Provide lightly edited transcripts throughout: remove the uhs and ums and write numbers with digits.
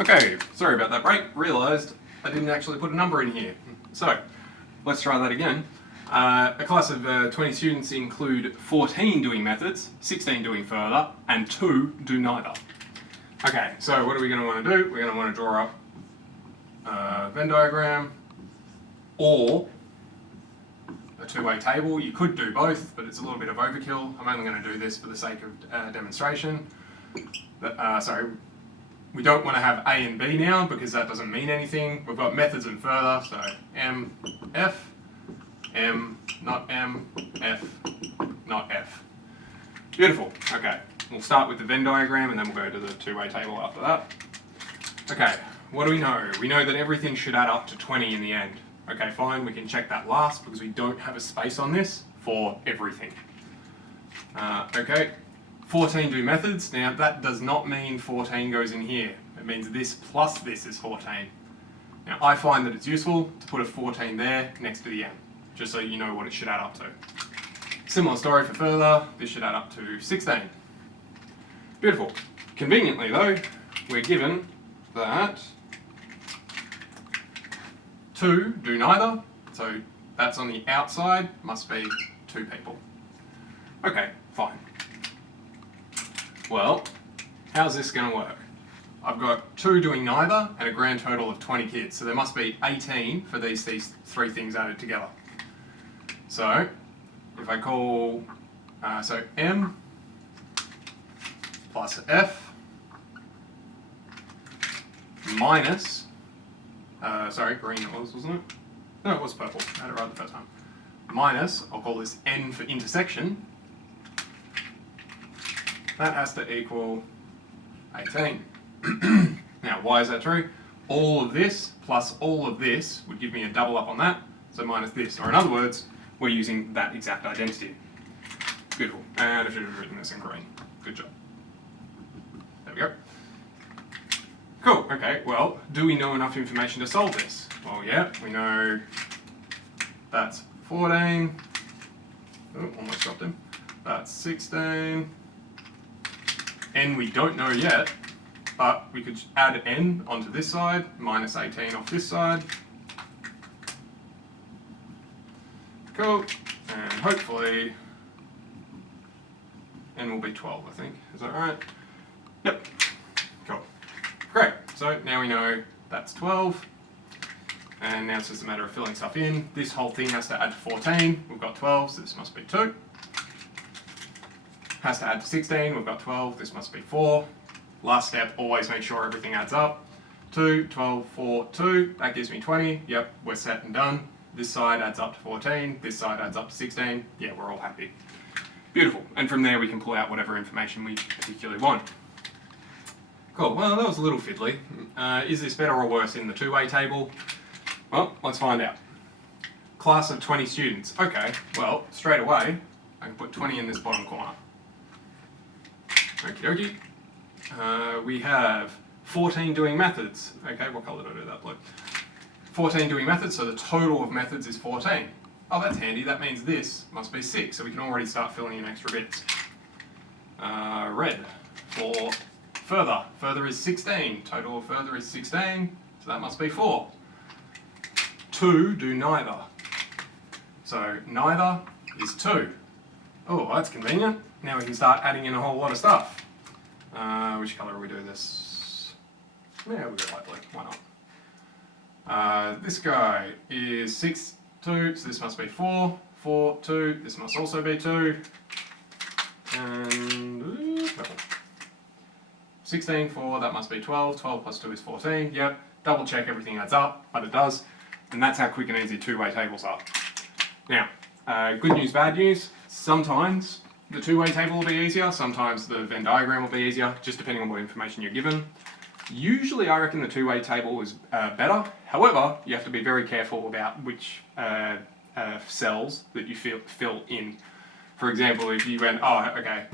Okay, sorry about that break. Realised I didn't actually put a number in here. So, let's try that again. A class of 20 students include 14 doing methods, 16 doing further, and 2 do neither. Okay, so what are we going to want to do? We're going to want to draw up a Venn diagram or a two-way table. You could do both, but it's a little bit of overkill. I'm only going to do this for the sake of demonstration. We don't want to have A and B now because that doesn't mean anything. We've got methods and further, so M, F, M, not M, F, not F. Beautiful. Okay, we'll start with the Venn diagram and then we'll go to the two-way table after that. Okay, what do we know? We know that everything should add up to 20 in the end. Okay, fine, we can check that last because we don't have a space on this for everything. Okay, 14 do methods. Now that does not mean 14 goes in here. It means this plus this is 14. Now I find that it's useful to put a 14 there next to the M, just so you know what it should add up to. Similar story for further, this should add up to 16. Beautiful. Conveniently though, we're given that 2 do neither, so that's on the outside, must be 2 people. Okay, fine. Well, how's this going to work? I've got 2 doing neither and a grand total of 20 kids, so there must be 18 for these 3 things added together. So, if I call, so M plus F minus, green it was, wasn't it? No, it was purple, I had it right the first time. Minus, I'll call this N for intersection. That has to equal 18. Now, why is that true? All of this plus all of this would give me a double up on that, so minus this. Or in other words, we're using that exact identity. Beautiful. And I should have written this in green. Good job. There we go. Cool. Okay, well, do we know enough information to solve this? Well, yeah, we know that's 14. Oh, almost dropped him. That's 16. N we don't know yet, but we could add N onto this side, minus 18 off this side. Cool, and hopefully N will be 12, I think. Is that right? Yep. Cool. Great, so now we know that's 12, and now it's just a matter of filling stuff in. This whole thing has to add to 14. We've got 12, so this must be 2. Has to add to 16, we've got 12, this must be 4. Last step, always make sure everything adds up. 2, 12, 4, 2, that gives me 20. Yep, we're set and done. This side adds up to 14, this side adds up to 16. Yeah, we're all happy. Beautiful, and from there we can pull out whatever information we particularly want. Cool, well that was a little fiddly. Is this better or worse in the two-way table? Well, let's find out. Class of 20 students. Okay, well, straight away, I can put 20 in this bottom corner. Okie dokie. We have 14 doing methods. Okay, what colour do I do that blue? 14 doing methods, so the total of methods is 14. Oh, that's handy. That means this must be 6, so we can already start filling in extra bits. Red for further. Further is 16. Total of further is 16, so that must be 4. 2 do neither. So neither is 2. Oh, that's convenient. Now we can start adding in a whole lot of stuff. Which colour will we do this? Yeah, we'll go light blue. Why not? This guy is 6, 2, so this must be 4. 4, 2, this must also be 2. And purple. 16, 4, that must be 12. 12 plus 2 is 14. Yep, double check everything adds up, but it does. And that's how quick and easy two-way tables are. Now, good news, bad news. Sometimes the two-way table will be easier, sometimes the Venn diagram will be easier, just depending on what information you're given. Usually I reckon the two-way table is better. However, you have to be very careful about which cells that you fill in. For example, if you went, oh, okay,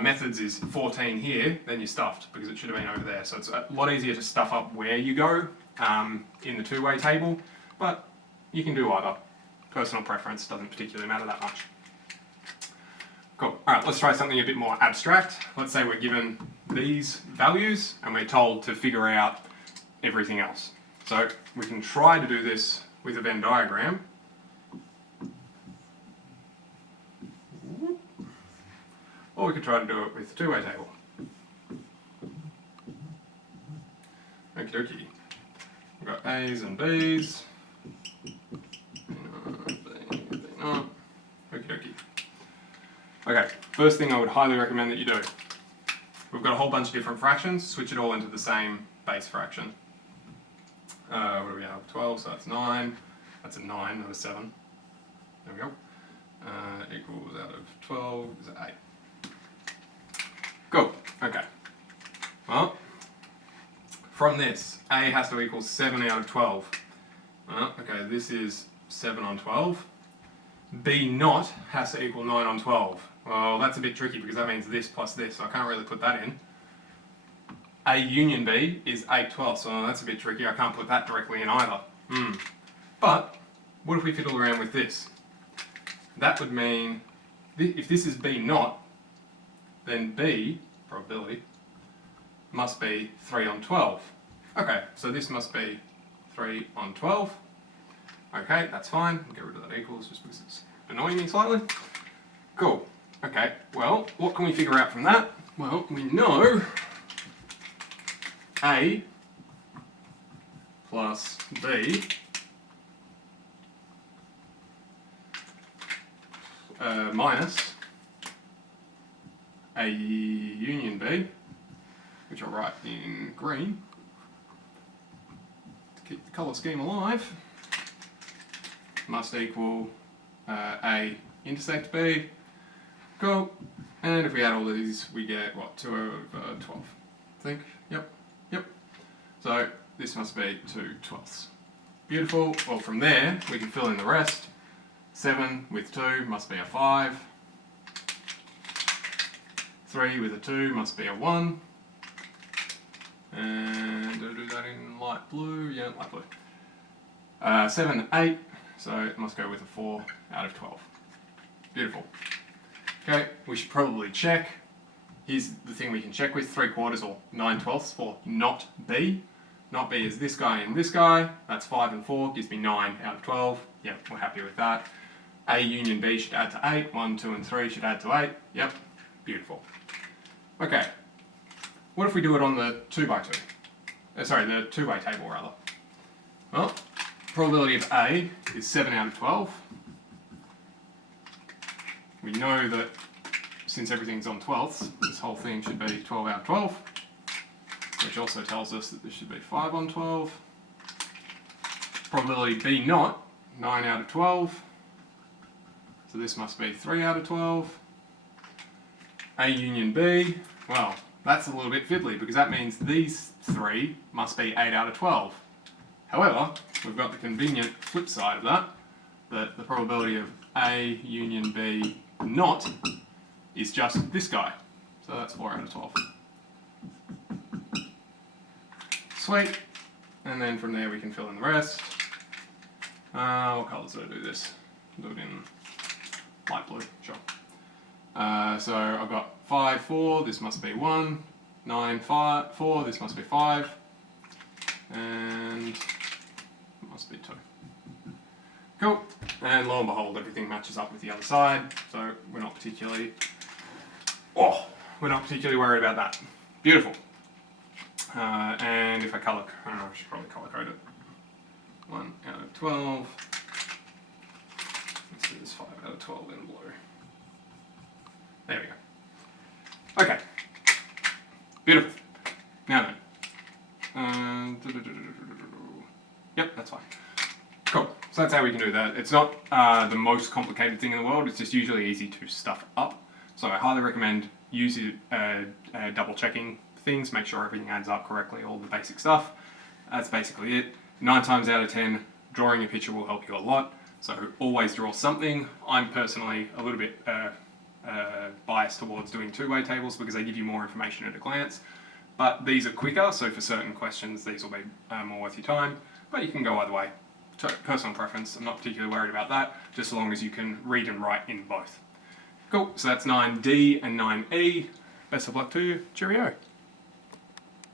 methods is 14 here, then you're stuffed because it should have been over there. So it's a lot easier to stuff up where you go in the two-way table, but you can do either. Personal preference doesn't particularly matter that much. Cool. Alright, let's try something a bit more abstract. Let's say we're given these values and we're told to figure out everything else. So we can try to do this with a Venn diagram. Or we could try to do it with a two-way table. Okie dokie. We've got A's and B's. Okie dokie. Okay, first thing I would highly recommend that you do. We've got a whole bunch of different fractions, switch it all into the same base fraction. What do we have? 12, so that's 9. That's a 9, not a 7. There we go. Equals out of 12 is 8. Cool, okay. Well, from this, A has to equal 7 out of 12. Well, okay, this is 7 on 12. B naught has to equal 9 on 12. Well, that's a bit tricky because that means this plus this, so I can't really put that in. A union B is 8 twelfths, so that's a bit tricky. I can't put that directly in either. But, what if we fiddle around with this? That would mean, if this is B naught, then B, probability, must be 3 on 12. Okay, so this must be 3 on 12. Okay, that's fine. Get rid of that equals just because it's annoying me slightly. Cool. Okay, well, what can we figure out from that? Well, we know A plus B minus A union B, which I'll write in green to keep the colour scheme alive, must equal A intersect B. Cool. And if we add all of these, we get, what, 2 over 12? I think. Yep. So this must be 2 twelfths. Beautiful. Well, from there, we can fill in the rest. 7 with 2 must be a 5. 3 with a 2 must be a 1. And do that in light blue. Yeah, light blue. 7, 8. So it must go with a 4 out of 12. Beautiful. Okay, we should probably check. Here's the thing we can check with, 3/4 or 9 twelfths for not B. Not B is this guy and this guy. That's 5 and 4, gives me 9 out of 12. Yep, we're happy with that. A union B should add to 8. 1, 2 and 3 should add to 8. Yep, beautiful. Okay, what if we do it on the 2x2? The two-way table rather. Well, probability of A is 7 out of 12. We know that since everything's on twelfths, this whole thing should be 12 out of 12, which also tells us that this should be 5 on 12. Probability B naught, 9 out of 12, so this must be 3 out of 12. A union B, well, that's a little bit fiddly because that means these 3 must be 8 out of 12. However, we've got the convenient flip side of that, that the probability of A union B naught is just this guy. So that's 4 out of 12. Sweet. And then from there we can fill in the rest. What colours did I do this? Do it in light blue, sure. So I've got 5, 4, this must be 1. 9, 5, 4, this must be 5. And it must be 2. Cool. And lo and behold, everything matches up with the other side, so we're not particularly worried about that. Beautiful. And if I colour, I should probably colour code it. 1 out of 12. Let's do this 5 out of 12 in blue. There we go. Okay. Beautiful. Now then. Yep, that's fine. Cool. So that's how we can do that. It's not the most complicated thing in the world. It's just usually easy to stuff up. So I highly recommend using double checking things, make sure everything adds up correctly, all the basic stuff. That's basically it. 9 times out of 10, drawing a picture will help you a lot. So always draw something. I'm personally a little bit biased towards doing two-way tables because they give you more information at a glance. But these are quicker, so for certain questions these will be more worth your time. But you can go either way. Personal preference, I'm not particularly worried about that, just as long as you can read and write in both. Cool, so that's 9D and 9E. Best of luck to you. Cheerio.